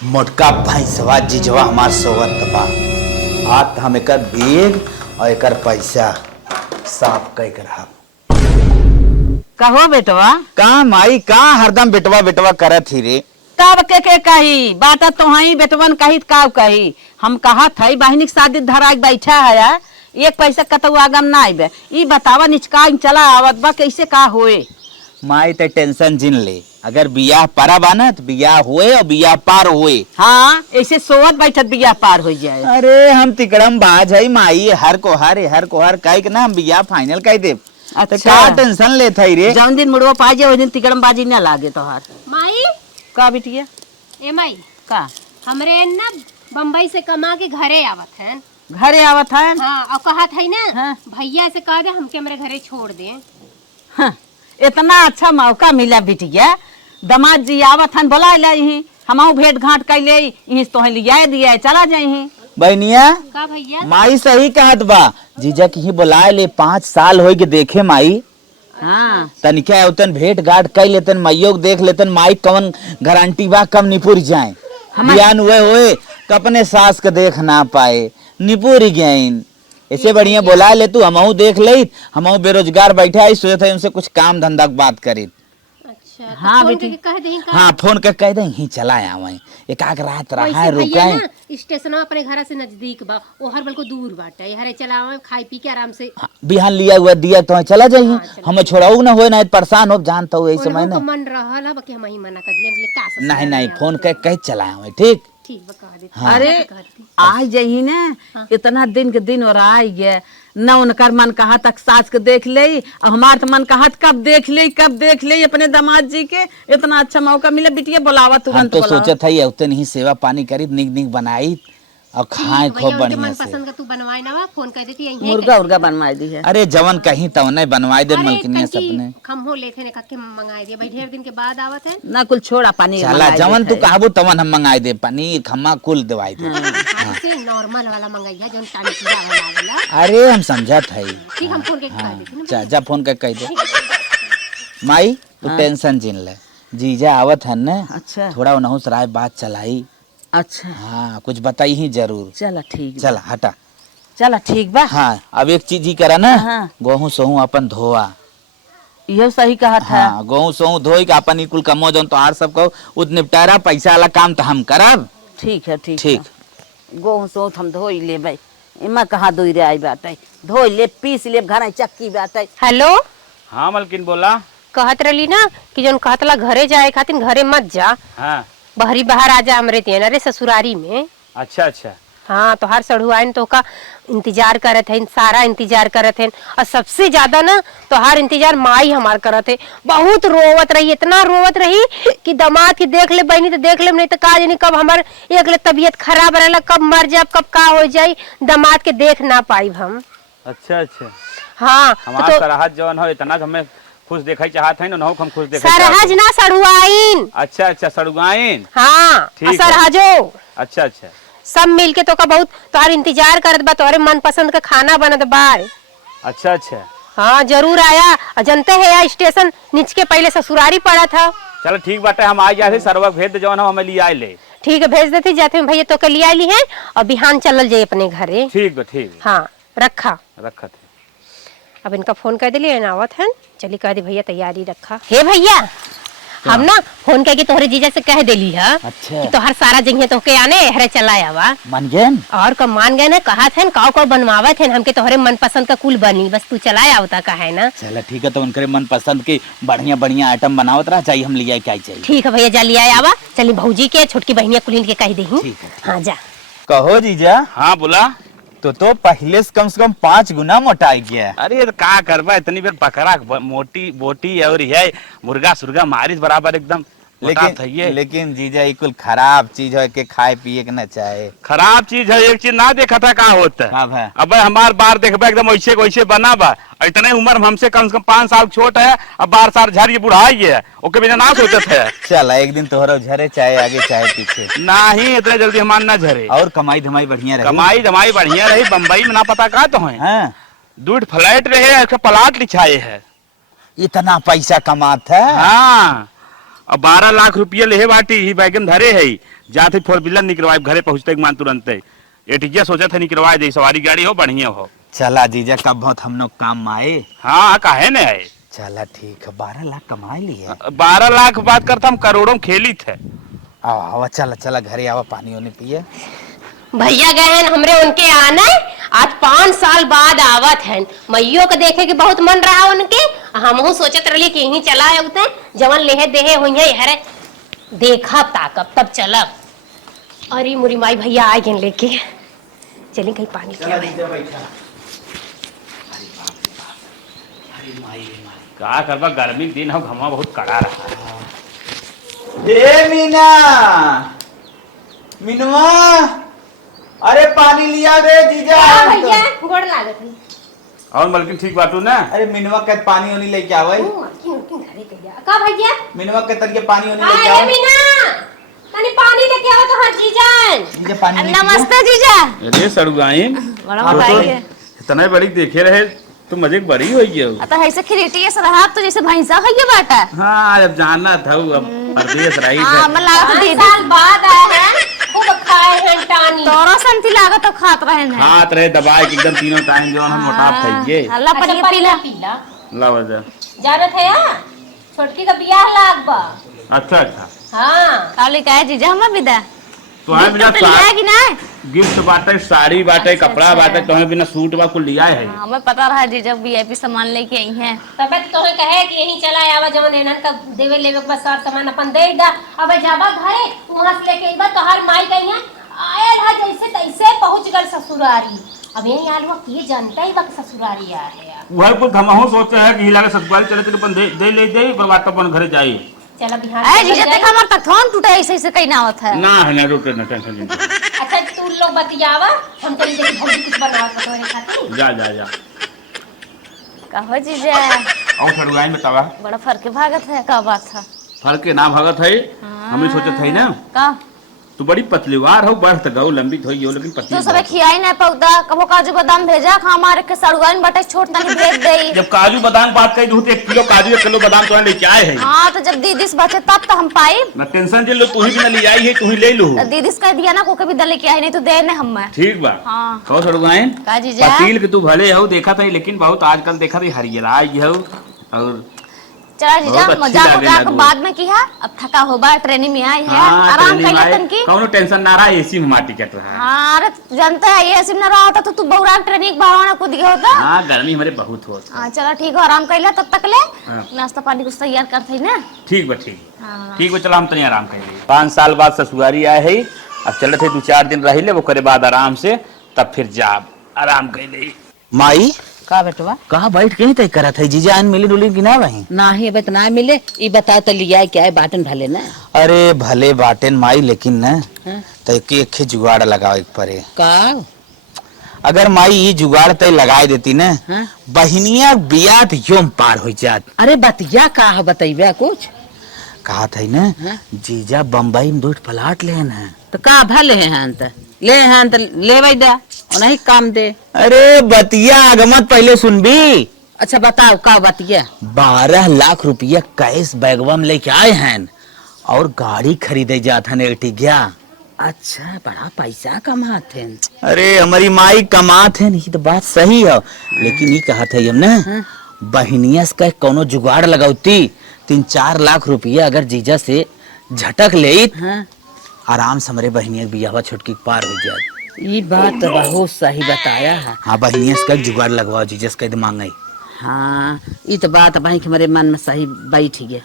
मोटका भैंसवा जिजवा हमार सोवत बा। आज हम एकर बेग और एकर पैसा साफ कई कर कहो बेटवा का माई का हरदम बेटवा बेटवा करत ही रे। कब के कही बात तो हई बेटवन कही कब कही हम कहा थई बहनी की शादी धरा बैठा है एक पैसा कतौ आगम ना आइबे ई बतावा निचका चला आवत बा कैसे का होए। माई ते टेंशन जिन ले अगर बियाह पारा बाना तो बियाह हुए और बियाह पार हुए। हाँ ऐसे सोवत बैठत बियाह पार हो जाए। अरे हम तिकड़म बाज है माई हर कोहर कई के ना हम बियाह फाइनल कई दे। अच्छा का टेंशन ले थई रे। जौन दिन मुड़वा पा जाए दिन तिकड़म बाजी ना लागे तोहार। माई का बिटिया ए माई का हमरे ना बम्बई से कमा के घरे आवत हैं। घरे आवत है। हाँ और कहत है ना हाँ। भैया से कह दे हमके हमरे घरे छोड़ दे। हाँ, इतना अच्छा मौका मिला बिटिया दामाद जी आवत हन बोला यही हम भेंट घाट कर ले यही तो लिया दिया चला जाए। बहनिया का भैया माई सही कहत बा जीजा की ही बुलाए ले 5 साल हो के देखे माई। हाँ तनिका उतन भेंट घाट कर लेतन माइयो को देख लेतन माई कवन गारंटी बा कम निपुर जाए ज्ञान हुए अपने सास के देख ना पाए निपुर गयन। ऐसे बढ़िया बोला ले तू हमहू देख ले हमहू बेरोजगार बैठे आई सोचते हैं उनसे कुछ काम धंधा की बात करी। अच्छा तो हाँ फोन बेटी। करके कह दे हाँ फोन कर कह दे ही चला आवे एक रात रहा है भैया रुका ना स्टेशन अपने घर से नजदीक बा ओहर बल को दूर बाटे हरे चलावे खाई पी के आराम से। बिहान लिया हुआ दिया तो चला जाइए। हाँ, चला हमें छोड़ाऊ ना हो ना परेशान हो जानता हूँ ऐसे समय उनको ना मन रहल है कि हम ही मना कर दिले हमके का नहीं नहीं फोन कर कह चला आवे ठीक। ठीक बा कह दे। हाँ। अरे आ जाही ना इतना दिन के दिन और आई गए न उनकर मन कहा तक सास के देख ले और हमार तो मन कहा कब देख ले अपने दामाद जी के इतना अच्छा मौका मिला बिटिया बुलावा हम तुरंत तो बुलावा। सोचत है उतने ही सेवा पानी करी निक निक बनाई और खाए खूब भैया उनके बढ़िया मन से। पसंद का तू बनवाए ना फोन कर देती यहीं मुर्गा उर्गा बनवा दी है। अरे जवन कहीं तो नहीं बनवाई दे अरे मलकिनिया कंकी सपने। हम हो लेते ने कके मंगाए दिए भाई ढेर दिन के बाद आवत है। ना कुल छोड़ा पानी चला जवन तू कहबू तवन हम मंगाई दे पनीर खम्मा कुल दवाई दे। से नॉर्मल वाला मंगाई है जोन टांकीला वाला वाला। अरे हम समझत है ठीक हम फोन के कह देती ना। जा फोन कर कह दे माई तू टेंशन जिन ले जीजा आवत है न अच्छा थोड़ा उनहु सराय बात चलाई। अच्छा हाँ कुछ बताई ही जरूर। चला ठीक चला हटा। चला ठीक बा। हाँ अब एक चीज ही करा ना हाँ। गेहूं सोहू अपन धोआ। यो सही कहा था। हाँ गेहूं सोहू धोई के अपन कुल कमो जौन तो आर सब को उत निपटारा पैसा वाला काम तो हम करब। ठीक है ठीक ठीक। गोहूं सोत हम धोई ले भाई इमा कहाँ धोई रे आई बात है धोई ले पीस ले घर चक्की बात है। हेलो हाँ मलकिन बोला। कहत रही ना कि जोन कहतला घरे जाए खातिर घरे मत जा हाँ बहरी बाहर आ जा हमरे तेन अरे ससुरारी में। अच्छा अच्छा हाँ तो हर सड़ुआइन तो का इंतजार करत है सारा इंतजार करत है और सबसे ज्यादा ना तो हर इंतजार माई हमार करत है। बहुत रोवत रही इतना रोवत रही कि दामाद की देख ले बहनी तो देख ले नहीं तो का जानी कब हमार एक ले तबीयत खराब रहला कब मर जाए कब का हो जाए दामाद के देख ना पाई हम। अच्छा अच्छा हाँ हमारा सरहद जवन हो इतना हमें खुश देखा चाहत है ना हम खुश देखा सरहज ना सड़ुआइन। अच्छा अच्छा सड़ुआइन। हाँ ठीक है। सरहजो अच्छा अच्छा सब मिलके तो का बहुत तोहर इंतजार करत बा तोहरे मन पसंद का खाना बनत बा। अच्छा अच्छा हाँ जरूर आया और जनते है या स्टेशन नीच के पहले ससुरारी पड़ा था। चलो ठीक बाटे हम आ जाए सरवा भेज दे जवन हमें लिया ले। ठीक है भेज देती जाते भैया तो के लिया ली है और बिहान चलल जाए अपने घरे। ठीक बा ठीक हाँ रखा रखत है। अब इनका फोन कर दिली आवत है चली कह दी भैया तैयारी रखा। हे भैया हम ना फोन करके तोहरे जीजा से कह दिली है अच्छा। कि तोहर सारा जगह तो के आने हरे चला आवा मन गए और कब मान गए ना कहा थे काव बनवावा थे हमके तोहरे मन पसंद का कुल बनी बस तू चलाए आवता का है ना। चला ठीक है तो उनके मन पसंद की बढ़िया बढ़िया आइटम बनावत रहा चाहिए हम लिया क्या चाहिए। ठीक है भैया जा लिया आवा चली भौजी के छोटकी बहनिया कुलीन के कह दी। ठीक है। हाँ जा कहो जीजा हाँ बोला। तो पहले से कम 5 गुना मोटा गया। अरे तो का करबा इतनी बेर बकरा मोटी बोटी और है मुर्गा सुर्गा मारिस बराबर एकदम लेकिन जीजा ये कुल खराब चीज है के खाए पिए के न चाहे। खराब चीज है एक चीज ना देखा था का होता है। अब हमार बार देखबा एकदम वैसे वैसे बना बा इतने उम्र हमसे कम से कम 5 साल छोट है अब 12 साल झर ये बुढ़ाई है ओके बिना ना सोचत है। चला एक दिन तोहरा झरे चाहे आगे चाहे पीछे नहीं इतने जल्दी हमार ना झरे और कमाई धमाई बढ़िया रही। कमाई धमाई बढ़िया रही बम्बई में ना पता का तो है हाँ। 2 फ्लैट रहे प्लाट लिछाए है। इतना पैसा कमात है। हाँ और 12 लाख रुपया ले बाटी ही बैगन धरे है जाते 4 व्हीलर निकलवाए घरे पहुंचते मान तुरंत एटीजे सोचा था निकलवाए दे सवारी गाड़ी हो बढ़िया हो। चला जीजा कब बहुत हम लोग काम में आए। हाँ काहे न है। चला ठीक है 12 लाख कमा लिए। 12 लाख बात करता हम करोड़ों में खेली थे। आओ आवा चला चला घरे आवा पानी होने पिए। भैया गए हैं हमरे उनके आना आज 5 साल बाद आवत हैं। मैयो को देखे के बहुत मन रहा उनके। हमहू सोचत रही कि यहीं चला उते जवन लेहे देहे हुई है देखा ताकब तब चलब। अरे मुरी माई भैया आए गए लेके चलें कहीं पानी का करबा गर्मी दिन हो घमा बहुत कड़ा रहा। हे मीना मिनवा अरे पानी लिया दे जीजा। भैया गोड़ लागत है और मलकिन ठीक बातू ना। अरे मिनवा के पानी होनी लेके आवे। घरे कहिया का भैया मिनवा के तन के पानी होनी लेके आए आवे। मीना तनी पानी लेके आओ तो हाँ जीजान। जीजा पानी लेके नमस्ते जीजा। अरे सड़ुआइन बड़ा बताइए। इतना बड़ी देखे रहे तो मजे बड़ी हो गई। तो ऐसे खरीटिए से रहा तो जैसे भैंसा है ये बाटा। हाँ अब जाना था अब परदेश रही हां था। मन लागत दीदी साल बाद आए हैं खूब खाए हैं टानी तोरा संति लागत तो खात रहे हैं। हाथ रहे दबाए कि एकदम तीनों टाइम जो हम मोटा खाइए। अल्लाह पर ये पीला पीला ला वजह। जानत है यार छोटकी का बियाह लाग बा। अच्छा अच्छा हाँ काली का है जीजा हम विदा तो हमें बिना तो लिया है कि ना। गिफ्ट बांटे साड़ी बांटे अच्छा, कपड़ा अच्छा। बांटे तो हमें बिना सूट बा कुल लिया है। हमें पता रहा जीजा वीआईपी सामान लेके आई हैं। तबे तो तोहे कहे कि यहीं चला आवा जवन एनन का देवे लेवे के बस सार सामान अपन दे दा। अब जाबा घरे वहां से लेके आइबा तोहार माई कहिया आए रहा जैसे तैसे पहुंच गल ससुरारी। अब यहीं आलवा किए जानता ही वक्त ससुरारी आ है। वही कुल हम सोचते हैं कि हिला के ससुराल चले तो अपन दे ले दे पर बात अपन घरे जाई। चलो बिहार ए जीजा देख हमर तक थोन टूटे ऐसे ऐसे कहीं ना होत है। ना है ना रुके ना टेंशन नहीं। अच्छा तू लोग बतियावा हम चली देखी भौजी कुछ बनावत तोरे खातिर। जा जा जा कहो जीजा और सड़ुआइन बतावा। बड़ा फर्क भागत है का बात है। फल के ना भगत है हमें सोचत है ना का तू बड़ी पतलीवार हो बढ़त गौ लंबी थोई हो लेकिन पतली तू सबे खियाई ना पौधा कबो काजू बादाम भेजा खा हमारे के सड़ुआइन बटे छोट तनी भेज देई। जब काजू बादाम बात कही तो 1 किलो काजू 1 किलो बादाम तो लेके आए हैं। हां तो जब दीदी से बचे तब तो हम पाई। ना टेंशन जे लो तू ही बिना ले आई है तू ही ले लो। तो दीदी से कह दिया ना को के भी दले के आई नहीं तो दे ने हम। ठीक बा। हां कहो सड़ुआइन का जीजा पतील के तू भले हो देखा था लेकिन बहुत आजकल देखा था हरियरा आई हो और चला जीजा बहुत अच्छी मजाक लागे मजाक लागो। बाद में किया अब थका होबा ट्रेनिंग में आई है आराम कर ले तन की। कौनो टेंशन ना रहा एसी में हमारा टिकट रहा। हां अरे जानता है ये सिम ना रहा होता तो तू बौरा ट्रेनिंग बारवाना कूद गया होता। हाँ गर्मी हमारे बहुत हो। हां चलो ठीक है आराम कर ले तब तक ले हाँ। नाश्ता पानी कुछ तैयार कर थई ना। ठीक बा ठीक हां ठीक बा चलो हम तनी आराम कर लिए। 5 साल बाद ससुरारी आए है अब चले थे 2-4 दिन रही ले वो करे बाद आराम से तब फिर जाब आराम कर ले। माई का बेटवा कहाँ बैठ के ही तय करा था जीजा आन मिली डुली कि ना वही। नाही अब इतना मिले ई बता तो लिया क्या है बाटन भले ना। अरे भले बाटेन माई लेकिन न हाँ? तो एक जुगाड़ लगावे के पड़े। का अगर माई ये जुगाड़ तय लगाए देती न हाँ? बहिनिया बिया तो योम पार हो जात। अरे बतिया का है बताइबे कुछ कहा था न हाँ? जीजा बम्बई में 2 प्लाट ले न तो का भले हैं अंत ले हैं अंत लेवे दा नहीं काम दे। अरे बतिया आगमत पहले सुनबी। अच्छा बताओ का बतिया। 12 लाख रुपया कैश बैगवा में लेके आए हैं और गाड़ी खरीदे जात हन एर्टिगा। अच्छा बड़ा पैसा कमाते हैं। अरे हमारी माई कमात है नहीं तो बात सही है लेकिन ये कहा था हम ना बहिनिया से कोनो जुगाड़ लगाती 3-4 लाख रुपया अगर जीजा से झटक ले हाँ? आराम से हमारे बहिनिया की बियाह छुटकी पार हो जाए। ये बात तो बहुत सही बताया है। हाँ बहिनिया से जुगाड़ लगवाओ जीजा से मांगे। हाँ ये तो बात भाई के मेरे मन में सही बैठ गया।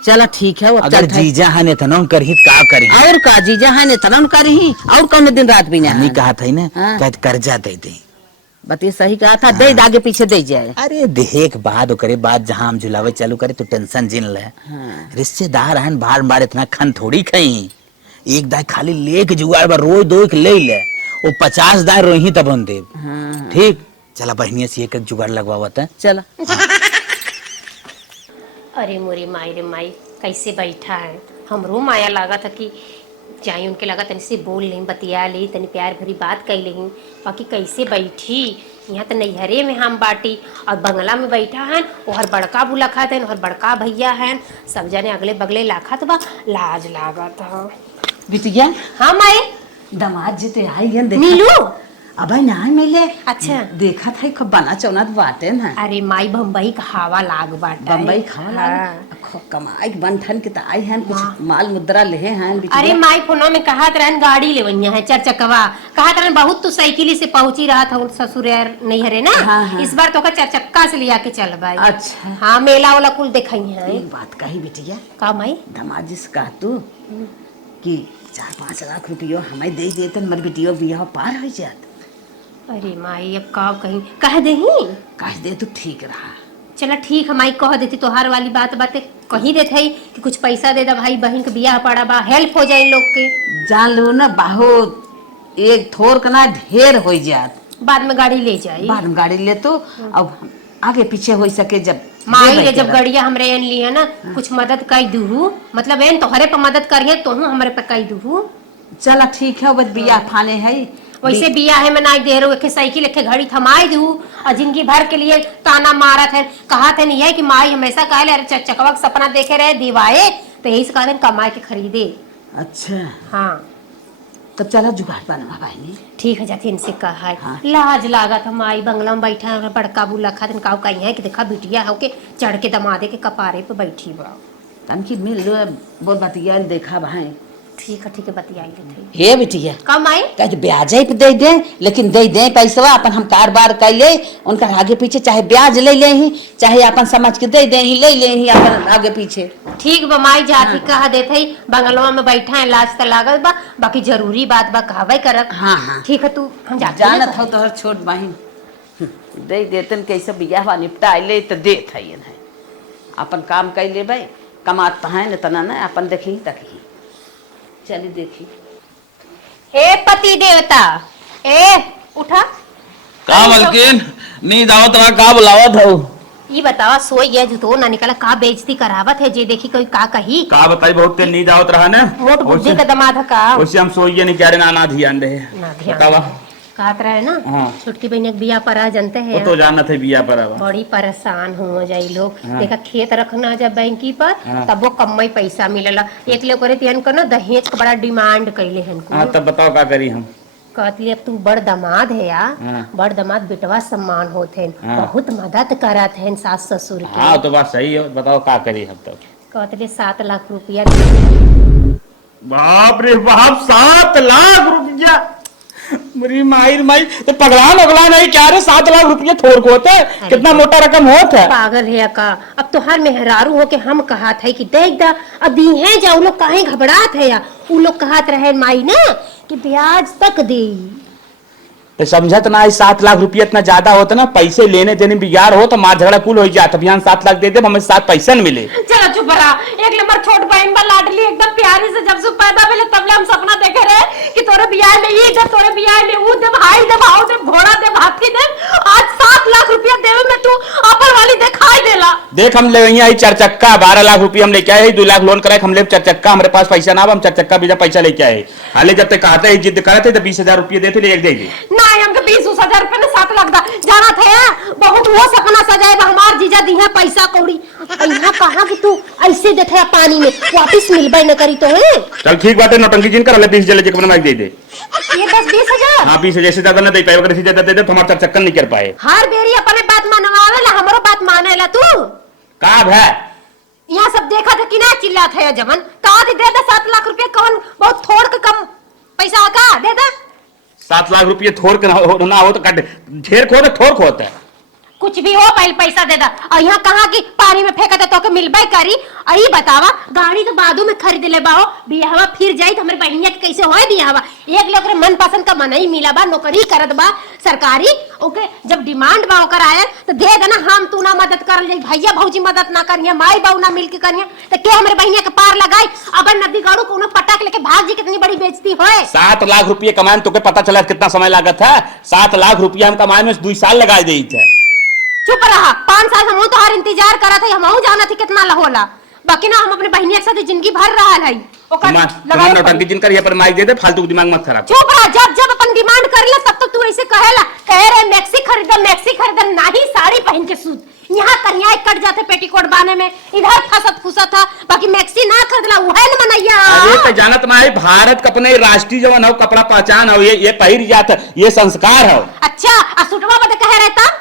चलो ठीक है वो अगर जीजा हने तनो करही का करी और का जीजा है ने तनन करही और कौन दिन रात भी नहीं कहा था ना हाँ। कहत कर्जा दे दे। बतिया सही कहा था दे आगे पीछे दे जाए। अरे देख बाद करे बाद जहाँ हम झुलावे चालू करे तो टेंशन जिन ले। हाँ। रिश्तेदार हैं बार बार इतना खन थोड़ी खाई एक दाय खाली लेके जुगाड़ बार रोज 2 ले ले वो 50 दाय रोही तब हम दे। हाँ। ठीक चला बहनिया से एक जुगाड़ लगवावत है। चलो अरे मोरी माई रे माई कैसे बैठा है हमरो माया लगा था कि जाई उनके लगा तनी से बोल लें बतिया ले तनी प्यार भरी बात कह लें बाकी कैसे बैठी यहाँ तो नैहरे में हम बाटी और बंगला में बैठा है और बड़का बुला खाते हैं और बड़का भैया हैं सब जने अगले बगले लाखत बा लाज लागत है। बिटिया हाँ माई दामाद जी तो आई हैं नीलू अब ना मिले। अच्छा देखा था खूब बना चौनात बाटे ना अरे माई बम्बई का हवा लाग बाटा बम्बई खावा हाँ। खूब कमाई बन ठन के तो आई हैं कुछ माल मुद्रा ले हैं बिटिया। अरे माई फोनो में कहत रहन गाड़ी लेवैया है 4 चक्कवा कहत रहन बहुत तू साइकिल से पहुंची रहा था ससुर नहीं हरे ना हाँ। इस बार तो का 4 चक्का से लिया के चल भाई। अच्छा हाँ मेला वाला कुल देखई है एक बात कही बिटिया का माई दामाद जी से कह तू कि 4-5 लाख रुपया हमें दे देते मर बिटिया बियाह पार हो जात। अरे माई अब का कहीं कह देही कह दे तो ठीक रहा। चला ठीक है माई कह देती तोहार वाली बातें कही देते है कि कुछ पैसा दे दा भाई बहन के बियाह पड़ा बा हेल्प हो जाए लोग के। जान लो ना बहुत एक थोर कना ढेर हो जात बाद में गाड़ी ले जाई बाद में गाड़ी ले तो अब आगे पीछे हो सके जब माई रे जब गड़िया हमरे एन लिए ना कुछ मदद कर दूहू मतलब एन तोहरे पे मदद करिए तो हमरे पे कर दूहू। चला ठीक है बस बियाह फाने है वैसे बिया है मैं ना दे रहा हूँ साइकिल एक घड़ी थमाई दू और जिंदगी भर के लिए ताना मारा थे कहा थे नहीं है कि माई हमेशा कहले अरे चकवा का सपना देखे रहे दिवाए तो यही से कहा कमाए के खरीदे। अच्छा हाँ तब चला जुगाड़ बनवा भाई ठीक है जाती इनसे कहा है हाँ। लाज लागा था माई बंगला में बैठा है बड़का बुला खा दिन काऊ कही है कि देखा बिटिया हो के चढ़ के दमादे के कपारे पे बैठी बा तनकी मिल लो बहुत बतिया देखा भाई ठीक है बतियाई थे हे बिटिया कम आई कह ब्याज पे दे दे लेकिन दे दे पैसा अपन हम कारोबार कर ले उनका आगे पीछे चाहे ब्याज ले ले ही चाहे अपन समझ के दे दे ही ले ले ही अपन आगे पीछे। ठीक बा माई जाती कहा देते बंगलवा में बैठा है लाज तो लागल बा बाकी जरूरी बात बा कहवे करब। हाँ हाँ ठीक है तू हम जाते जानत हो तोहर छोट बहन दे देतन कैसे बियाह निपटा ले तो दे थई अपन काम कर ले भाई कमात तो है न तना ना अपन देखी तकी चली देखी। हे पति देवता ए उठा का मलकिन नींद आवत रहा का बुलावत हो। ये बतावा सोई गया जो तो ना निकला का बेइज्जती करावत है जे देखी कोई का कही का बताई बहुत तेज नींद आवत रहा ना मोट बुद्धि का दमाद का वैसे हम सोइए नहीं कह रहे ना ध्यान रहे ना ध्यान बतावा कहत रहे ना हाँ। छोटकी बहन एक बिया पर आ जानते वो हैं तो जानना थे बिया पर अब बड़ी परेशान हो जाई लोग हाँ। देखा खेत रखना जब बैंकी पर हाँ। तब वो कम पैसा मिलेला एक लोग करे तिहन को ना दहेज का बड़ा डिमांड कैले हन को हाँ तब बताओ क्या करी हम कहती अब तू बड़ दामाद है या हाँ। बड़ दामाद बेटवा सम्मान होते हैं हाँ। बहुत मदद करत हैं सास ससुर के हाँ तो बात सही है बताओ क्या करी हम तब कहते 7 लाख रुपया बाप रे बाप 7 लाख रुपया मेरी माई माई तो पगला नहीं क्या रे 7 लाख रुपया थोड़ को होते कितना मोटा रकम होता है। पागल है का अब तो हर मेहरारू हो के हम कहा था कि देख दा अब है जा लोग काहे घबरात है या उ लोग कहत रहे माई ना कि ब्याज तक दे तो समझत ना 7 लाख रुपया इतना ज्यादा होता ना पैसे लेने देने बिगाड़ हो तो मार झगड़ा कुल हो जाता अभियान 7 लाख दे दे हमें 7 पैसा न मिले। चलो चुप रहा एक नंबर छोट बहन बा लाडली एकदम प्यारी से जब से पैदा भेले तब ले हम सपना देखे रहे कि तोरे बियाह में ये दे तोरे बियाह में वो दे भाई दे भाव दे घोड़ा दे हाथी दे आज 7 लाख रुपया देवे में तू अपन वाली दिखाई देला। देख हम ले आई 4 चक्का 12 लाख रुपया हम लेके आए 2 लाख लोन कराए हम ले 4 चक्का हमारे पास पैसा ना हम 4 चक्का बीजा पैसा लेके आए हाले जब तक कहते ही जिद करे थे तो 20,000 रुपया देते ले एक दे ना हमके 20,000 रुपए में 7 लाख दा जाना थे बहुत वो सपना सजाए हमार जीजा दी है पैसा कौड़ी यहाँ कहा कि तू ऐसे देखे पानी में वापिस मिलबे न करी तो है। चल ठीक बात है नौटंकी जिन कर ले 20 जले के बनवा दे दे ये 10-20,000 हाँ 20 जैसे ज्यादा ना दे पाए अगर इससे ज्यादा दे दे तो हमारे 4 चक्कर नहीं कर पाए। हर बेरी अपने बात मनवावेला हमरो बात मानेला तू का है यहाँ सब देखा था कि ना चिल्लात है जमन कहा दे दे 7 लाख रुपया कौन बहुत थोड़ के कम पैसा का दे दे 7 लाख रुपये थोड़ के ना हो तो कट ढेर खो थोड़ खोता है कुछ भी हो पहले पैसा दे दा और यहाँ कहा कि पानी में फेंका तो के मिलबे करी अही बतावा गाड़ी तो बादू में खरीद ले बाओ बियाहवा फिर जाई तो हमारे बहनिया के कैसे होए बियाहवा एक लोग मन पसंद का मन ही मिला बा नौकरी करत बा सरकारी ओके जब डिमांड बा ओकर आयल तो दे देना हम तू ना मदद करल जाई भैया भौजी मदद ना करिए माई बाऊ ना मिल के करिए तो के हमारे बहनिया के पार लगाई अब नदी गाड़ू कोनो पटक लेके भाग जी कितनी बड़ी बेइज्जती होए। 7 लाख रुपये कमाए तो पता चला कितना समय लागत है 7 लाख रुपया हम कमाए में 2 साल लगा दी थे। चुप रहा 5 साल हम तो हर इंतजार करा था हम जाना थी कितना होला बाकी ना हम अपने बहनिया के साथ जिंदगी भर रहा है ओकर लगाए नौटंकी जिन कर ये पर माइक दे दे फालतू दिमाग मत खराब। चुप रहा जब अपन डिमांड कर ले तब तो तू ऐसे कहेला कह रहे मैक्सी खरीदा नहीं साड़ी पहन के सूत यहाँ कन्या कट जाते पेटीकोट बाने में, इधर फसत फुसत था, बाकी मैक्सी ना खरीदला वो है न मनैया। अरे तो जानत माई भारत का अपने राष्ट्रीय जवन हो कपड़ा पहचान हो, ये पहिर जात, ये संस्कार हो। अच्छा आ सुटवा बदे कहे रहता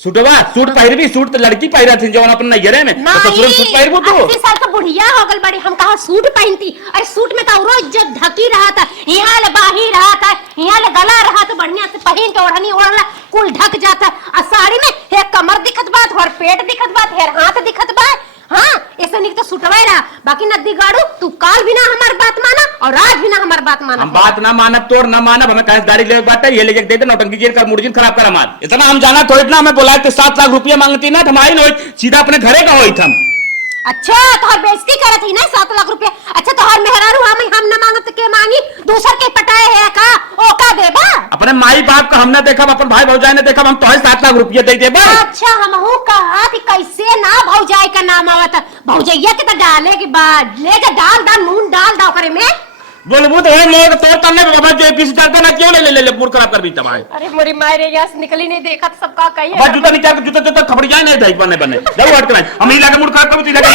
सूटवा सूट पहिरबी, सूट तो लड़की पहिरा थी जवन अपन नैहरे में, तो ससुर सूट पहिरबू तू। 80 साल का बुढ़िया हो गल बड़ी, हम कहा सूट पहनती, अरे सूट में तो औरो इज्जत ढकी रहा था, यहाँ ले बाही रहा था, यहाँ ले गला रहा तो बढ़िया से पहन के ओढ़नी ओढ़ला कुल ढक जाता। और साड़ी में हे कमर दिखत बात, और पेट दिखत बात, हेर हाथ दिखत बात। हाँ ऐसा नहीं तो सुटवाई रहा, बाकी नदी गाड़ू तू काल भी ना हमार बात माना और आज भी ना हमार बात माना। हम बात ना मानब तोर ना मानब, हमें कहीं गाड़ी ले बात है, ये ले दे दे नौटंकी जेल कर मुर्जिन खराब कर हमार। इतना हम जाना थोड़ी ना, हमें बोला 7 लाख रुपया मांगती ना, हमारी न सीधा अपने घरे का होई थम। अच्छा तोहर बेइज्जती करत ही ना 7 लाख रुपया। अच्छा तोहर मेहरारू हम ना मांगत के मांगी, दूसर के पटाए है का ओ का देबा? अपने माई बाप का हमने देखा, अपन भाई भौजाई ने देखा, हम तो 7 लाख रुपया दे देबा। अच्छा हमहू कहा कि कैसे ना भौजाई का नाम आवत, भौजैया के तो डाले के बाद ले जा डाल दा नून डाल दा करे में। बोलबू तो है मोर तोर तन्ने बाबा जो पीछे चलता ना क्यों ले मूड खराब कर भी तमाए। अरे मोरी मायरे यहाँ से निकली नहीं देखा तो सबका कही बस जूता निकाल के जूता खबड़ी जाए नहीं दई बने जाओ हट के हम ही लगा मूड खराब कर भी लगा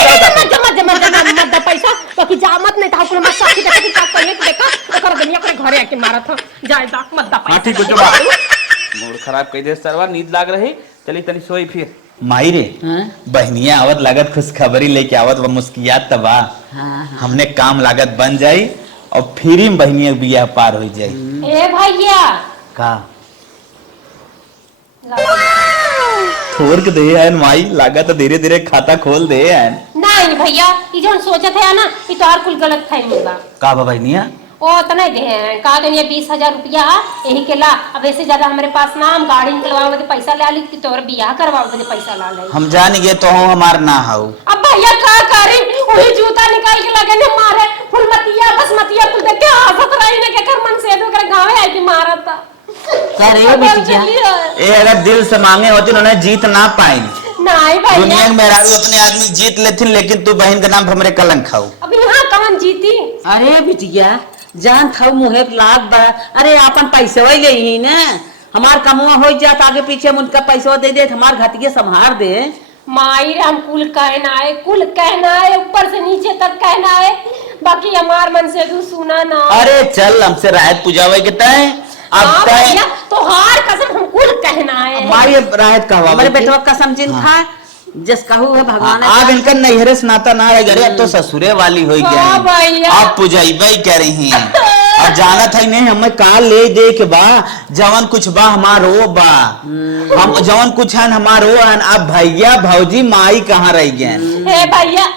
मत पैसा बाकी जामत नहीं था कुल मत साथी देखा कि का कहिए देखा ओकर दुनिया करे घरे आके मारा था जाए दाक मत दा पैसा। हां ठीक हो जबा मूड खराब कई दे सरवा, नींद लाग रही, चली तनी सोई फिर। माई रे बहनिया आवत लागत खुश खबरी लेके आवत, वो मुस्कियात तबा हमने काम लागत बन जाई और फिर ही बहनिया बियाह पार हो जाई। ए भैया का छोड़ के दे है माई, लागत धीरे धीरे खाता खोल दे है। नहीं भैया ई जोन सोचत है ना ई तो और कुल गलत फहमी बा। का बहनिया ओ तने दे का देनिया 20,000 रुपया यही के ला। अब ऐसे ज्यादा हमारे पास ना, हम गाड़ी निकलवावे बदे पैसा ले ली कि तोर बियाह करवावे बदे पैसा ला ले। हम जान गए तो हो हमार ना हो। अब भैया का करी वही जूता निकाल के लगे ने मारे फुलमतिया बसमतिया कुल देख के हंसत रही ने के कर मन से दो कर गांव आई के मारा था। अरे बिटिया ए अगर दिल से मांगे होती उन्होंने जीत ना पाई। नहीं भैया दुनिया में मेहरारू अपने आदमी जीत लेती, लेकिन तू बहन के नाम पर हमरे कलंक खाऊ। अब यहाँ कौन जीती? अरे बिटिया जान था मुहे लाख बा, अरे अपन पैसे वही ले ही ना, हमार कमुआ हो जात आगे पीछे उनका पैसा दे दे, हमार घटिया संभार दे। माई हम कुल कहना है ऊपर से नीचे तक कहना है, बाकी हमार मन से तू सुना ना। अरे चल हमसे राहत पुजावे के तय अब तय तो हार कसम हम कुल कहना है। माई राहत कहवा हमारे बेटवा कसम जिन खा जस कहू है भगवान। अब इनका नैहरे स्नाता ना रह गए, अब तो ससुरे वाली हो गई, अब पुजाइबा ही कह रही हैं। अब जाना था नहीं हमें काल ले दे के बा जवन कुछ बा हमारो बा, हम जवन कुछ है हमारो है। अब भैया भौजी माई कहाँ रह गए? हे भैया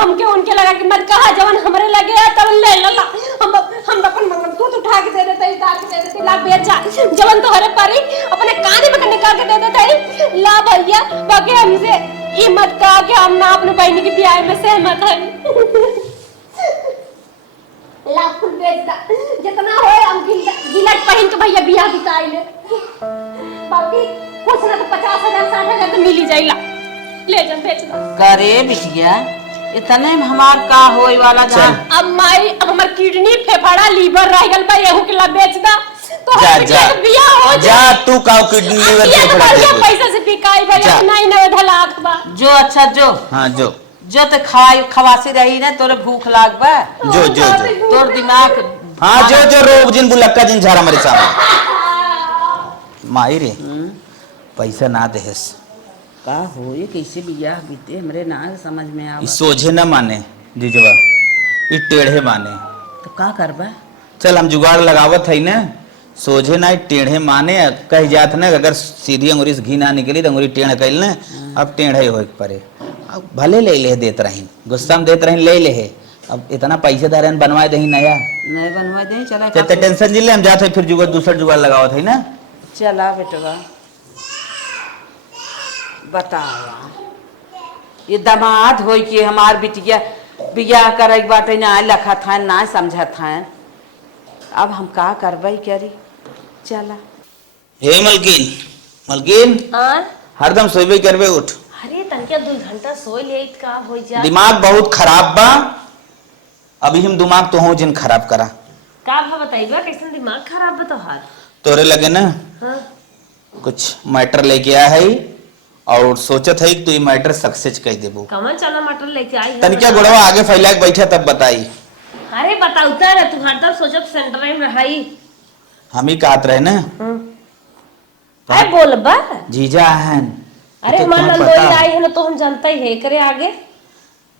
हमके उनके लगा कि मत कहा, जवन हमरे लगे तब ले ला। हम अपन मंगलसूत्र उठा के दे देते, उतार के दे देते, ला बेचा जवन तो हरे परी अपने कान में निकाल के दे देते ला भैया। बाकी हमसे ये मत कहा कि हम ना अपने बहन की ब्याह में सहमत है। ला फुल बेच दा जितना होए हम गिलट पहन के भैया ब्याह बिताई ले, बाकी कुछ ना तो 50,000 60,000 तो मिल ही जाइला, ले जा बेच दा। करे बिटिया इतने में हमार का होई वाला जा। अब माई अब हमार किडनी फेफड़ा लीवर रह गल बा, एहू के ला बेच दा तो जा जा बियाह हो जा तू का किडनी लीवर फेफड़ा दे दे। पैसा से बिकाई भैया 9 लाख बा जो अच्छा जो हाँ जो तो खवासी रही ना, तोरे भूख लाग बा, जो जो जो तोर दिमाग हाँ जो जो रोब जिन बुलक्का जिन झारा मेरे सामने। माई रे पैसा ना देहस का हो ये कैसे बियाह बीते हमरे ना समझ में आवा। सोझे न माने जीजवा, ये टेढ़े माने। तो का करबा? चल हम जुगाड़ लगावत है ना, सोझे ना टेढ़े माने कह जात ना, अगर सीधी अंगुरी से घी ना निकली तो अंगुरी टेढ़ कैल ना, अब टेढ़े हो परे। अब भले ले देत रही, गुस्सा में देत रही ले है, अब इतना पैसे दे बनवाए दही नया नहीं बनवा दे चला चलते टेंशन जिले हम जाते फिर जुगाड़ दूसरा जुगाड़ लगावत है ना। चला बेटवा बताओ ये दामाद हो कि हमार बिटिया बियाह करे बाटे ना लखा था ना समझा था, अब हम का करबई करी। चला हे मलकिन मलकिन हां हरदम सोइबे करबे उठ। अरे तनके 2 घंटा सोई ले का हो जा। दिमाग बहुत खराब बा, अभी हम दिमाग तो हो जिन खराब करा। का बताइबा कैसे दिमाग खराब बा तोहार? तोरे लगे ना हां कुछ मैटर लेके आया है और सोचत है कि तू ये मैटर सक्सेस कह देबो। कमल चना मटर लेके आई है। तनिका गोड़वा आगे फैला के बैठा तब बताई। अरे बताऊता ना तू हरदम सोचत सेंटर में हाई। हम ही कहत रहे ना। अरे बोल बा। जीजा है। अरे मान लोई आई है ना तो हम जानता ही है करे आगे।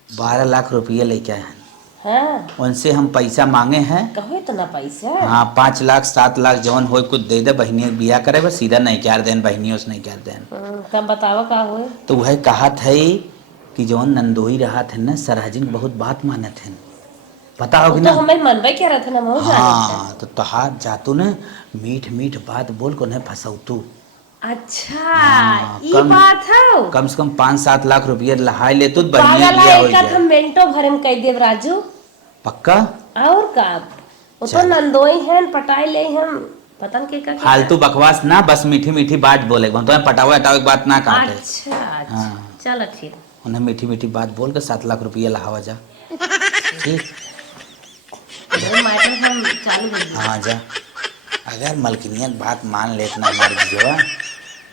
12 लाख रुपये लेके आए हैं। हाँ। उनसे हम पैसा मांगे हैं। कहो इतना पैसा? हाँ 5 लाख 7 लाख जवन हो कुछ दे दे बहनी बिया करे बस सीधा नहीं क्या देन बहनियों से नहीं क्या देन। तब बतावा का होए? तो वह कहा था कि जवन नंदोई रहा थे ना सराजिन बहुत बात माने थे पता होगी ना। तो हमें मनबे क्या रहता ना मोह जाने। हाँ तो तहार जातू ना मीठ मीठ बात बोल को नहीं फंसाऊ। अच्छा हाँ, ये बात है। कम से कम 5-7 लाख रुपये लहाई ले तो पागल है हम मिनटों भर में कह देव राजू। पक्का? और का वो तो नंदोई है पटाई ले हम पता नहीं क्या फालतू बकवास ना बस मीठी मीठी बात बोले तो पटावे हटावे बात ना कहते। अच्छा हाँ चलो ठीक। उन्हें मीठी मीठी बात बोल के 7 लाख रुपये लहावा जा। ठीक हम चालू कर हाँ जा। अगर मलकिनिया बात मान ले इतना मार दीजिएगा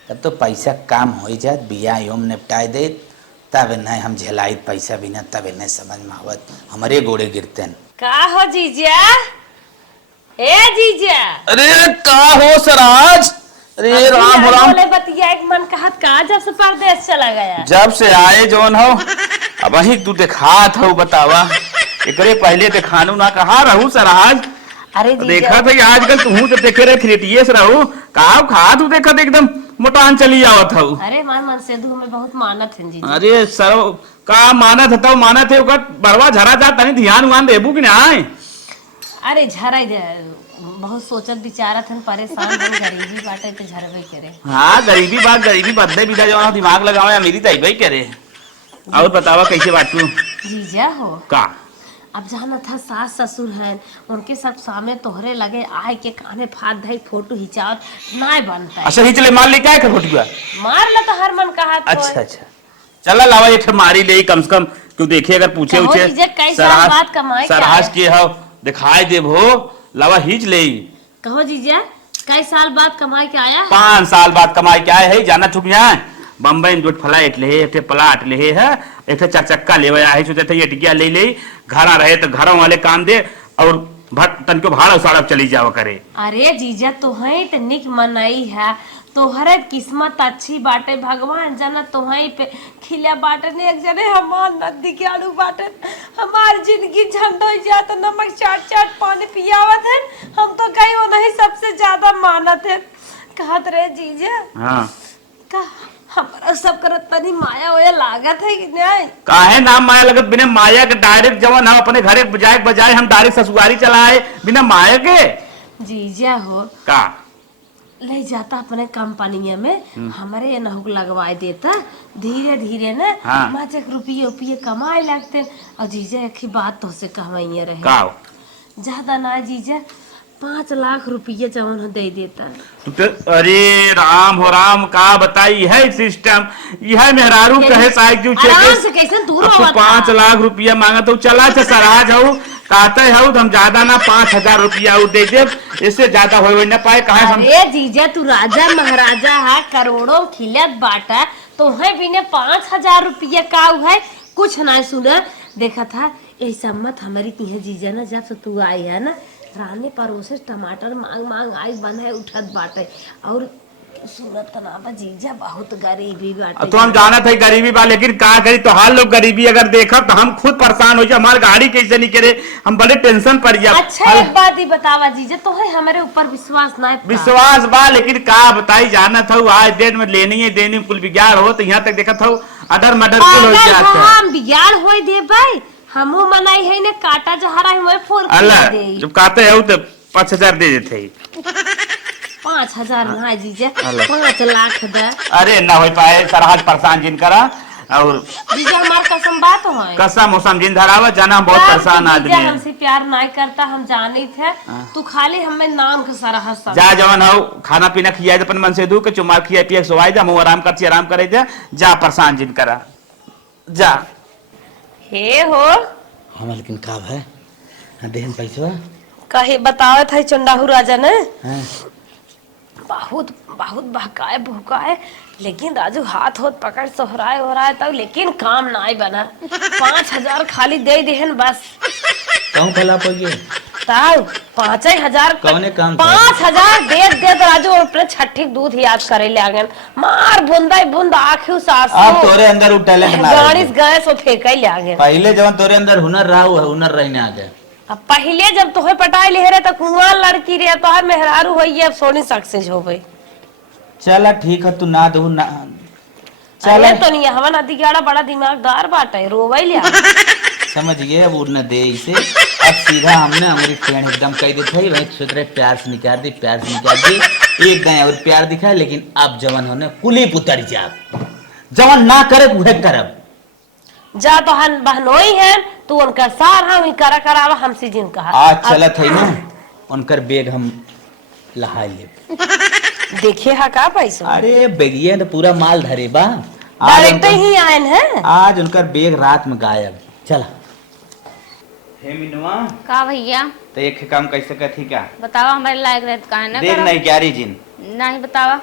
तब तो पैसा काम हो जाए बिया योम निपटाए दे तब नहीं हम झेलाई पैसा बिना तब नहीं समझ में आवत हमारे गोड़े गिरते हैं। का हो जीजा? ए जीजा। अरे का हो सराज? अरे राम राम। बोले बतिया एक मन कहत का जब से परदेश चला गया। जब से आए जोन हो अब वही तू दिखात हो बतावा एकरे पहले दिखानू ना कहा रहू सराज। अरे देखा था आजकल तू तो देखे रहे खिलेटिए से रहू का खा तू देखा था एकदम मोटान चली आवत हो। अरे मन से दू में बहुत मानत है जी। अरे सर का मानत है तो मानत है ओकर बरवा झरा जा तनी ध्यान वान देबू कि ना। अरे झरा बहुत सोचत विचारत हन परेशान हन गरीबी बाटे तो झरबे करे। हाँ गरीबी बदले बिदा जवाना दिमाग लगावे अमीरी तइबे करे। और बतावा कैसे बातू जीजा हो का? अब जाना था सास ससुर हैं उनके सब सामने तोहरे लगे आए के काने फाद धाई फोटो खिंचावत ना बनता है। अच्छा ही चले मार ले क्या कर फोटुआ मार ला तो हर मन कहा। अच्छा चला लावा एक मारी ले कम से कम क्यों देखे अगर पूछे उछे सराज के हो दिखाई देबो लावा हिच ले। कहो जीजा कई साल बाद कमाई के आया? 5 साल बाद कमाई के आए है जाना छुप यहाँ बम्बई में 2 फ्लाइट ले एक प्लाट ले है एक 4 चक्का ले आए सोचे थे ये टिकिया ले घर रहे तो घरों वाले काम दे और तन को भाड़ा साड़ा चली जावा करे। अरे जीजा तोहई तो निक मनाई है तोहरे किस्मत अच्छी बाटे भगवान जाना तोहई पे खिला बाटे ने एक जने हमार नदी के आड़ू बाटे हमार जिंदगी झंड हो जात नमक चाट चाट पानी पियावत है हम तो कहीं वो नहीं सबसे ज्यादा मानत है कहत रहे जीजा। हाँ का हमारा सब करत तनी माया होया लागत है कि नहीं? काहे नाम माया लगत बिना माया के डायरेक्ट जवन हम अपने घरे बजाय हम डायरेक्ट ससुरारी चलाए बिना माया के। जीजा हो का ले जाता अपने कंपनी में हमारे ये नहुक लगवाए देता धीरे धीरे ना। हाँ। 5 रुपये कमाए लगते और जीजा एक ही बात तो से कहवाइए रहे का ज्यादा ना जीजा 5 लाख रुपये जवन दे देता। तो अरे राम हो राम का बताई है सिस्टम यह मेहरारू कहे साइक जो आराम से कैसे दूर होगा 5 लाख रुपया मांगा तो चला सराज हो कहते है तो हम ज्यादा ना 5000 रुपया दे दे इससे ज्यादा हो ना पाए कहा। अरे जीजा तू राजा महाराजा है करोड़ों खिलत बाटा तो है बिना 5000 रुपया का है कुछ ना सुना देखा था ऐसा मत हमारी तीहे जीजा ना जब से तू आई है ना रानी परोसे टमाटर मांग आई बने उठत बाटे और सुनत ना जीजा बहुत गरीबी बाटे। तो हम जाना था गरीबी बा लेकिन का करी तो हाल लोग गरीबी अगर देखा तो हम खुद परेशान हो जाए हमारी गाड़ी कैसे नहीं करे हम बड़े टेंशन पर जा। अच्छा एक बात ही बतावा जीजा तो है हमारे ऊपर विश्वास ना है? विश्वास बा लेकिन का बताई जाना था आज डेट में लेनी है देनी कुल बिगाड़ हो तो यहाँ तक देखा था अडर मडर कुल हो जाता हम बिगाड़ होई दे भाई हमू मनाई है ने काटा जहरा है फोर अल्लाह जब कहते है तो 5000 दे देते 5000 ना जीजा 5 लाख दे। अरे ना हो पाए सरहद परेशान जिन करा और जीजा हमार कसम बात है कसम मौसम जिन धरावा जाना बहुत परेशान आदमी है हमसे प्यार नहीं करता हम जानी थे तू खाली हमें नाम के सरहद सब जा जवन हो खाना पीना खिया अपन मन से दू के चुमार खिया पिया सोवाई जा हम आराम करती आराम करे जा परेशान जिन करा जा हे हो हम लेकिन का है देहन पैसा कहे बतावे था चंडाहू राजा ने बहुत बहुत बहकाए भुकाए, लेकिन राजू हाथ होत पकड़ सोहराए हो रहा है तब, लेकिन काम ना बना। 5,000 खाली दे देहन बस। कहूँ भला पगे तब 5,000 कौने काम था? 5,000 दे दे राजू, और अपने छठी दूध याद करे ले आगन मार बुंदा बुंद आखियो सास अब तोरे अंदर वो टैलेंट ना गाड़ी रहे। गए सो फेंक ही ले आगन। पहले जब तोरे अंदर हुनर रहा वो हुनर रहने आ गया। अब पहले जब तोहे पटाई ले रहे तो कुआं लड़की रे तोहर मेहरारू होई, अब सोनी सक्सेस हो गई। चला ठीक है तू ना दो ना। चले तो नहीं हवा नदी गाड़ा बड़ा दिमागदार बाटे, रोवई ले समझ गए अब उड़ने दे इसे। अब सीधा हमने हमारी फ्रेंड एकदम कह दी थी वही सोच रहे प्यार से निकाल दी, प्यार से निकाल दी। एक गए और प्यार दिखाया, लेकिन अब जवन होने कुली पुतर जा जवन ना करे वह करब। जा तो हन बहनोई है तू उनका सार हम करा करावा हमसे जिन कहा। आज चलत है ना उनकर बेग हम लहा ले। देखे हा का पैसा अरे बेगिए तो पूरा माल धरे बा। डायरेक्ट ही आयन है। आज उनका बेग रात में गायब। चला हे मिनुआ का भैया तो एक काम कैसे कथी का बतावा, हमारे लायक रहत का है ना देख नहीं क्यारी जिन नहीं बतावा।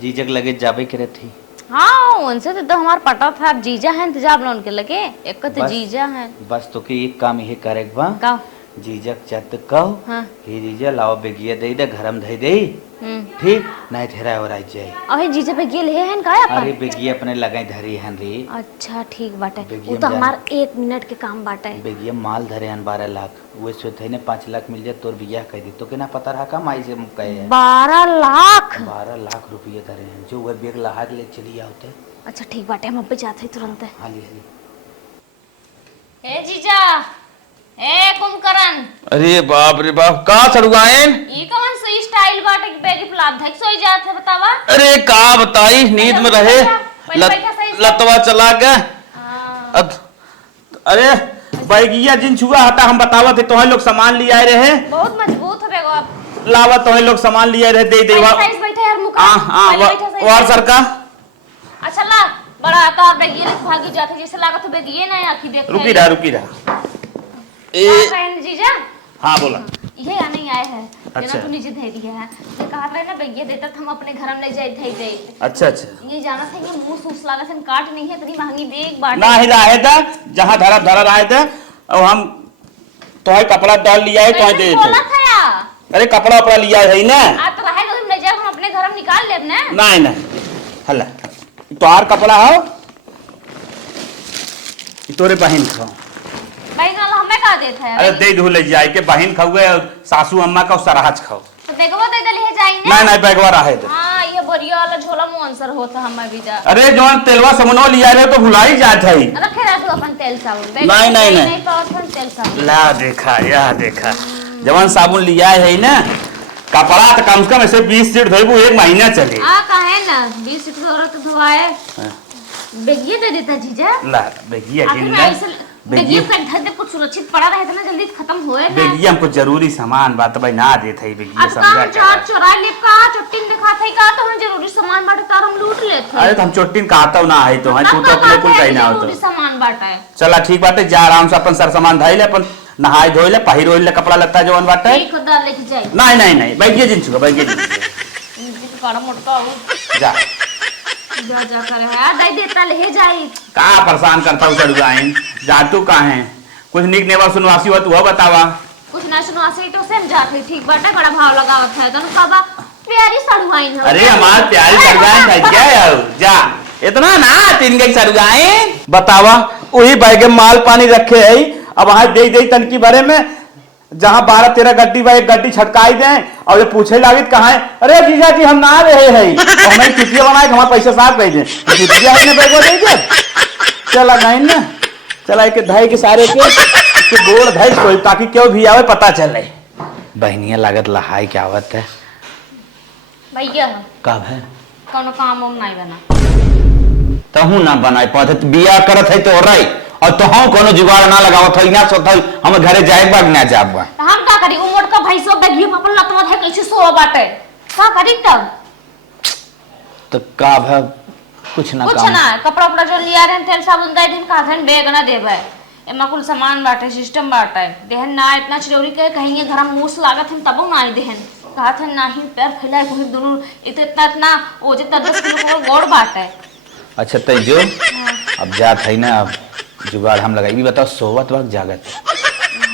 जीजक लगे जाबे करे थी। हाँ उनसे तो हमार पटा था, अब जीजा है इंतजाम लोन के लगे, एक तो बस। जीजा है। बस तो के एक काम ये करे बा का जीजक चत कहो हाँ हे जीजा लाओ बेगिया दे दे घरम धई दे ठीक नहीं ठहरा हो रहा जाए। अहे जीजा पे गेल है का अपन? अरे बेगिया अपने लगाई धरी हन रे। अच्छा ठीक बाटे, बेगिया वो तो में हमार 1 मिनट के काम बाटे। बेगिया माल धरे हन 12 लाख, वो सोचे ने 5 लाख मिल जाए तोर बिया कह दी तो के ना पता रहा का माई से कहे है 12 लाख। 12 लाख रुपये धरे हैं जो वह बेग लहा के ले चली आओते। अच्छा ठीक बाटे, हम अबे जाते ही तुरंत। हाली हाली ए जीजा, ए कुमकरण, अरे बाप रे बाप का सड़ुआएन। ई कौन सा स्टाइल बाटे कि बैगी प्लाट धक सोई जात है बतावा। अरे का बताई नींद में रहे लतवा चला गया। अरे बैगिया जिन छुआ हटा हम बतावत है तोहे लोग सामान लिए आए रहे। बहुत मजबूत हो बेगो आप। लावा तोहे लोग सामान लिए रहे दे देवा। साइज बैठे यार मुका। वार सर का अच्छा ला बड़ा आता और बेगिए ने भागी जाते जैसे लागत बेगिए ना आखी देख। रुकी रहा ए जीजा हाँ बोला ये या नहीं आए हैं अच्छा। तू नीचे दे दिया है तो कहा था ना बेगिए देता हम अपने घर में ले जाए थे दे। अच्छा ये जाना था कि मुंह सूस लागा सन काट नहीं है इतनी महंगी बेग बाट ना ही रहे था जहाँ धरा रहे थे और हम तोहे कपड़ा डाल लिया है तोहे दे बोला था या अरे कपड़ा उपड़ा लिया है ना आ तो रहे तो ले जाए हम अपने घर में निकाल लेब ना। नहीं हल्ला तोहार कपड़ा हो तोरे बहन खाओ। भाई ना हमें का देता है अरे दे दू ले जाए के बहन खाओगे और सासू अम्मा का सराहज खाओ। तो बेगवा दे दे ले जाई ना। नहीं बैगवा रहे थे। हां ये बढ़िया वाला झोला मुंह आंसर होता हमें भी जा। अरे जवान तेलवा समनो लिया रहे तो भुलाई जात है। रखे रह तू अपन तेल साबुन नहीं पावत तेल साबुन ला देखा यह देखा जवान साबुन लिया है ना कपड़ा तो कम से कम ऐसे 20 सीट धोबू 1 महीना चले। आ काहे ना 20 सीट औरत धोआए बेगिए दे देता जीजा। ला बेगिया आखिर में ऐसे बेगिए का धर दे कुछ सुरक्षित पड़ा रहे था ना जल्दी खत्म होए ना। बेगिया हमको जरूरी सामान बात भाई ना देत है बेगिया अब समझा काम चार चोरा ले का चुट्टी दिखा थे का तो हम जरूरी सामान बाटे तार हम लूट लेते। अरे तो हम चोटिन कहता ना है तो है तू तो अपने कुल कहीं ना हो जरूरी सामान बाटे। चला ठीक बाटे जा आराम से अपन सर सामान धाई ले अपन नहाए धोई ले पहिर ले कपड़ा लत्ता जवन बाटे। ठीक खुदा लेके जाई। नहीं बैगिया जिन छुआ बैगिया जिन इनकी काड़ा मोटका हो जा जा करे है दे देता ले जाई। का परेशान करता हूँ सड़ुआइन जातू का है कुछ निक नेवा सुनवासी हो तू बतावा। कुछ ना सुनो से तो सेम जाते ठीक बाटे बड़ा भाव लगावत है दोनों काबा प्यारी सड़ुआइन है। अरे हमार प्यारी सड़ुआइन था क्या यार जा इतना ना 3 के सड़ुआइन बतावा वही बैग में माल पानी रखे है अब वहां दे तनकी भरे में जहाँ 12-13 गड्डी बा एक गड्डी छटकाई दे और ये पूछे लागित कहाँ है। अरे जीजा जी हम ना रहे हैं तो हमें चुटिया बनाए हमारे पैसे साफ कह दे चुटिया है ना बैगवा दे दे चला गए ना चला एक धाई के सारे के गोड़ धाई कोई ताकि क्यों भी आवे पता चले। बहनिया लागत लहाई के आवत है भैया कब है कोनो काम हम नहीं बना तहू ना बनाए पौधे बिया करत है तो रही और तो हम कोनो जुगाड़ ना लगावत है ना सोत हम घरे जाए बाग ना जाब हम का करी उमड़ का भैंसो बेगियो में अपन लतवा है कैसे सो बाटे का करी तब तो का है कुछ ना कुछ ना कपड़ा उपड़ा जो लिया रहे तेल साबुन दे दिन का धन बेग ना देबे एमा कुल सामान बाटे सिस्टम बाटे देहन ना इतना चिरौरी के कहीं घर में मूस लागत हम तब ना देहन कहा थे नहीं पैर फैलाए कोई दोनों इतना इतना वो जितना 10 किलो का गोड़ बाट है। अच्छा तय जो अब जात है ना, अब जुगाड़ हम लगाई भी। बताओ सोवत वक्त जागत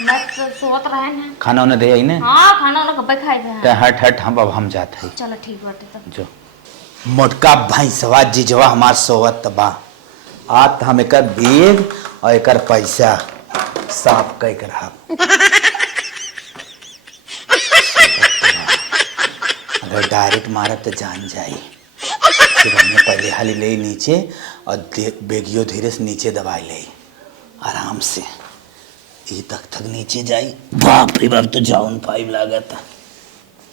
मैं तो सोवत रहे ना। खाना उन्हें दे आई ना? हाँ खाना वाला कब खाए थे। ते हट हट हम अब हम जात है। चलो ठीक बाटे तब। जो मोटका भैंसवा जीजवा हमार सोवत बा, आत हम एकर बेग और एकर पैसा साफ कई कर अगर डायरेक्ट मारा तो जान जाई। फिर हमने पहले हाली ले नीचे और बेगियो धीरे से नीचे दबाई ले आराम से, ये तक तक नीचे जाई। बाप रे बाप तो जाउन पाइप लागत।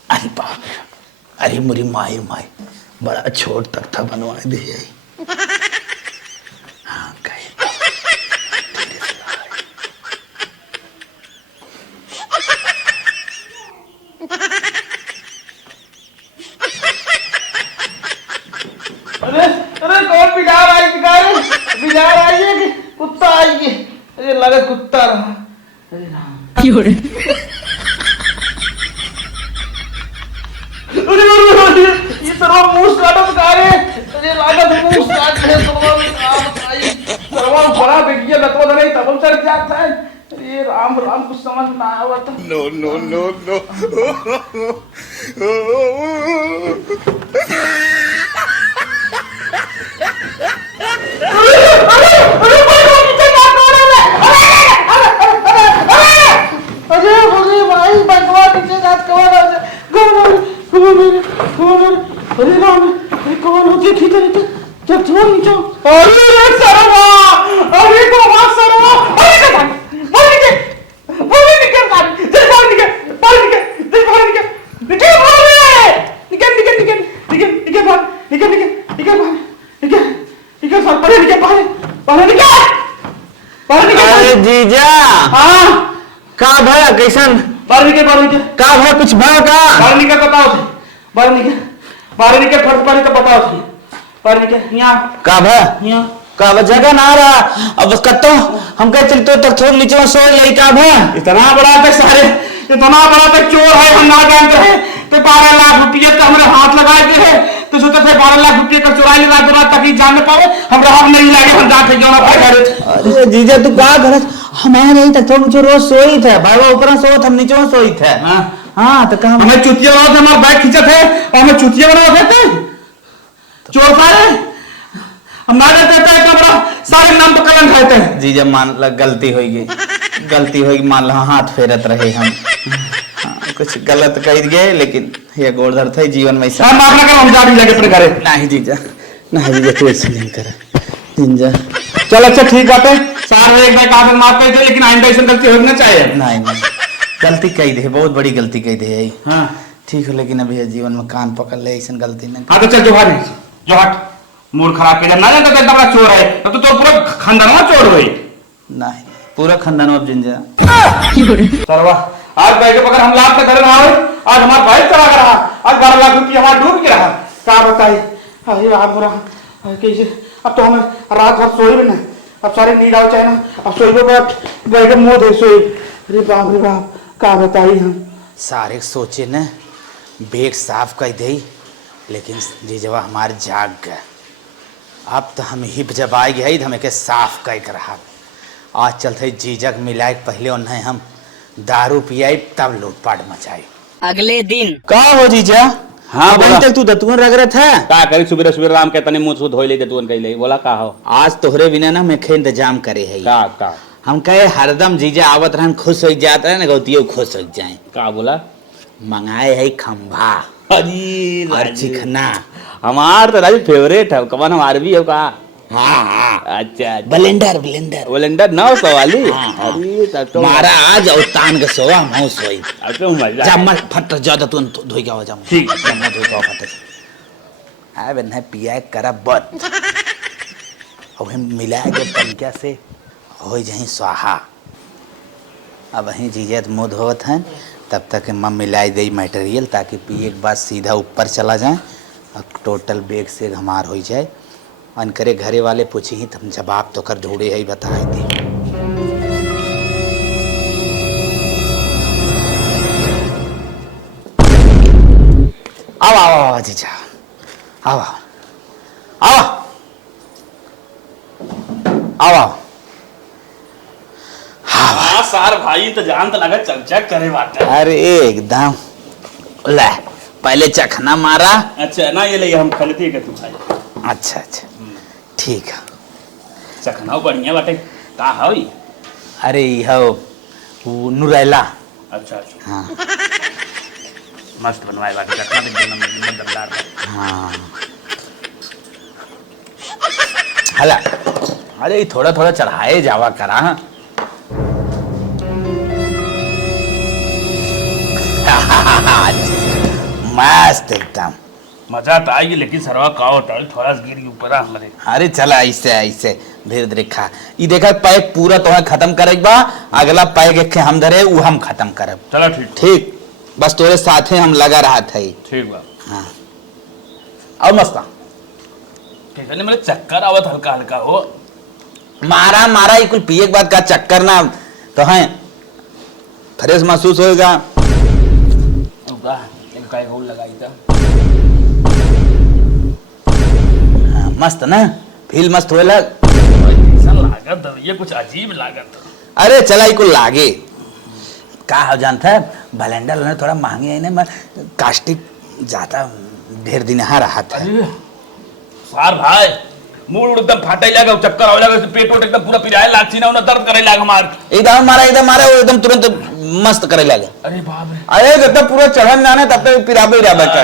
अरे बाप रे, अरे मुरी माई माई बड़ा छोट तक था बनवा दे आई। हाँ कहीं अरे अरे कौन बिजार आई बिजार आई है कि कुत्ता आई है? अरे लगा कुत्ता रहा। अरे राम अरे ये सर्वा मूस काटो रे। अरे लागत मूस काट है सर्वा में काम आई। सर्वा बड़ा बेगिया लतवा धरे तब हम सर जाता है। अरे राम राम कुछ समझ ना आया था। नो नो नो नो जीजा हाँ का भया कैसन बारह के का भया कुछ भया का बारह के बताओ थे। बारह के फर्स्ट पानी का बताओ थे। बारह के यहाँ का भया यहाँ का जगह ना आ रहा। अब बस कतो हम कह चलते तक थोड़ा नीचे में सो लई का भया। इतना बड़ा तक सारे इतना बड़ा तक चोर है हम ना जानते हैं। तो 12 लाख रुपये तो हमारे हाथ लगाए थे तो सोचा थे 12 लाख रुपये का चुराई ले रात रात तक जान पाए हमरा हम नहीं लगे हम जाते क्यों ना भाई। अरे जीजा तू का घर हमारे नहीं तक थोड़ा नीचे रोज सोई थे भाई वो ऊपर सोत हम नीचे में सोई थे। हाँ तो कहा हमें चुतिया बना थे हमारे बैग खींचा थे और हमें चुतिया बना थे चोर सारे हम ना जाते थे इतना बड़ा सारे नाम पर कलंक खाते हैं। जीजा मान ल गलती होगी मान लो हाथ फेरत रहे हम। कुछ गलत कह गए लेकिन ये गोड़धर था जीवन में हम माफ ना करो हम जा भी लगे अपने घरे। नहीं जीजा तू ऐसे नहीं कर जीजा। चल अच्छा ठीक है सारे एक बार कागज माफ कर दे लेकिन आइंदा ऐसा गलती होना चाहिए। नहीं गलती कही दे बहुत बड़ी गलती कही दे। हाँ ठीक है लेकिन अभी जीवन में कान पकड़ ले ऐसा गलती नहीं। हाँ तो चल जो हट मूड खराब कर ना जानता इतना बड़ा चोर है तो पूरा खानदान चोर हुई। नहीं पूरा खानदान अब जिंजा सरवा आज बैठे बगैर हम लाख का घर रहा है। आज हमारा भाई चला रहा आज 12 लाख रुपया हमारा डूब के रहा क्या बताइए। अरे आप बुरा कैसे अब तो हमें रात भर सोए भी ना अब सारे नींद आओ चाहे ना अब सोई बैठे मुंह दे सोई। अरे बाप क्या बताइए हम सारे सोचे न बेग साफ कर दे लेकिन जीजवा हमारे जाग गए। अब तो हम ही जब आ गए हमें के साफ कर रहा। आज चलते जीजक मिलाए पहले उन्हें हम दारू पियाई तब लूटपाट मचाई। अगले दिन का हो जीजा? हाँ बोला तक तू दतुअन रगरत है का करी सुबह सुबह राम के तने मुंह से धोई ले दतुअन कइले बोला का हो आज तोहरे बिना ना मैं खे इंतजाम करे है का हम कहे हरदम जीजा आवत रहन खुश हो जाता है ना गौतियो खुश हो जाए। का बोला मंगाए है खंभा अजी और चिकना। हमार तो राजू फेवरेट है कवन हमार भी हो का। हाँ अच्छा ब्लेंडर ओलेंडर 900 वाली। हाँ। अरे तब तो मारा आज और तान के सोवा मौ सोई अब तो मजा जब मत फट ज्यादा तू धोई के हो जा ठीक। जब मत धोई के फट आए बन है पिया करा बत अब हम मिलाए के तनका से हो जाए स्वाहा। अब वहीं जीजत मुँह धोत हैं तब तक मम मिलाई दे मटेरियल ताकि पिए के बाद सीधा ऊपर चला जाए और टोटल बैग से हमार हो जाए। अन करे घरे वाले पूछी ही तुम जवाब तो कर ढूंढे ही बताए थे। आओ आओ आओ जीजा, आओ आओ आओ आओ आओ। हाँ सार भाई तो जान तो लगा चक करे बाटे। अरे एकदम ले, पहले चखना मारा। अच्छा ना ये ले हम खलती के तू भाई। अच्छा अच्छा ठीक है। चखना बढ़िया बाटे का हई। अरे हो वो नुरैला। अच्छा अच्छा हाँ मस्त बनवाए बाटे चखना एकदम दमदार। हाँ हला, अरे थोड़ा थोड़ा चढ़ाए जावा करा। मस्त एकदम। मजा तो आएगी लेकिन सरवा का होता है थोड़ा सा गिर ऊपर हमारे। अरे चला ऐसे ऐसे धीरे धीरे खा। ये देखा पैक पूरा तो खत्म करे बा, अगला पैक एक हम धरे वो हम खत्म करब। चलो ठीक ठीक, बस तोरे साथे हम लगा रहा था। ठीक बा। हाँ और मस्त ठीक है मेरे चक्कर आवत हल्का हल्का हो। मारा मारा ही कुल पिए के बाद का चक्कर ना तो है, फ्रेश महसूस होएगा। होगा एक काय गोल लगाई था। हाँ, मस्त ना फील मस्त होए लग। ऐसा लागत ये कुछ अजीब लागत। अरे चला ही कुल लागे का हो जानता है, ब्लेंडर ने थोड़ा महंगे है ना, मैं कास्टिक ज्यादा ढेर दिन यहाँ रहा था। अरे सार भाई मूड एकदम फाटे लगा चक्कर आवे लगा पेट वोट एकदम पूरा पिराए लाची ना दर्द करे लगा हमार। एकदम मारा वो एकदम तुरंत मस्त करे लगे। अरे बाप रे। अरे जब तक पूरा चढ़न ना आने तब तक पिराबे इराबे का।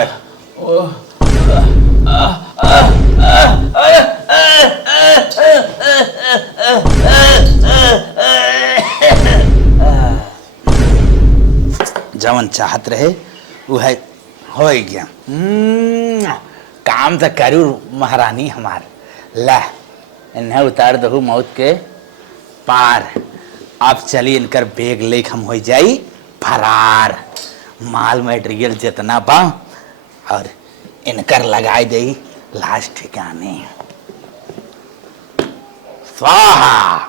जवन चाहत रहे वो है हो गया। काम तो करू महारानी हमार। ला इन्हें उतार दहू मौत के पार। अब चली इनकर बैग लेके हम हो जाई फरार। माल मटेरियल जितना बा और इनकर लगाई दे लास्ट ठिकाने। स्वाहा।